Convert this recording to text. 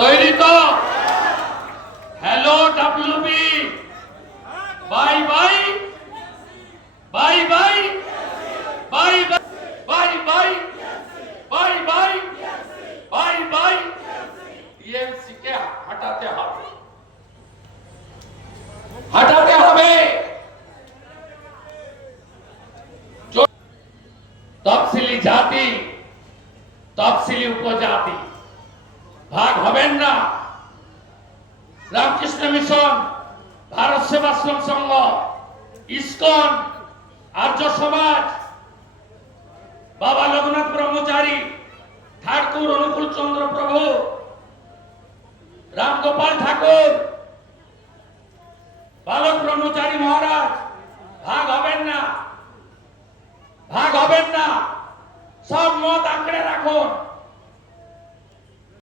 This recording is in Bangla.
তৈরি তো? Hello WB, bye bye bye bye bye bye bye bye bye bye bye. TMC কে হটাতে হবে, হটাতে হবে। তফসিলি জাতি, তফসিলি উপজাতি ভাগ হবেন না। রামকৃষ্ণ মিশন, ভারত সেবাশ্রম সংঘ, ইসকন, আর্য সমাজ, বাবা লোকনাথ ব্রহ্মচারী, ঠাকুর অনুকূল চন্দ্র প্রভু, রামগোপাল ঠাকুর,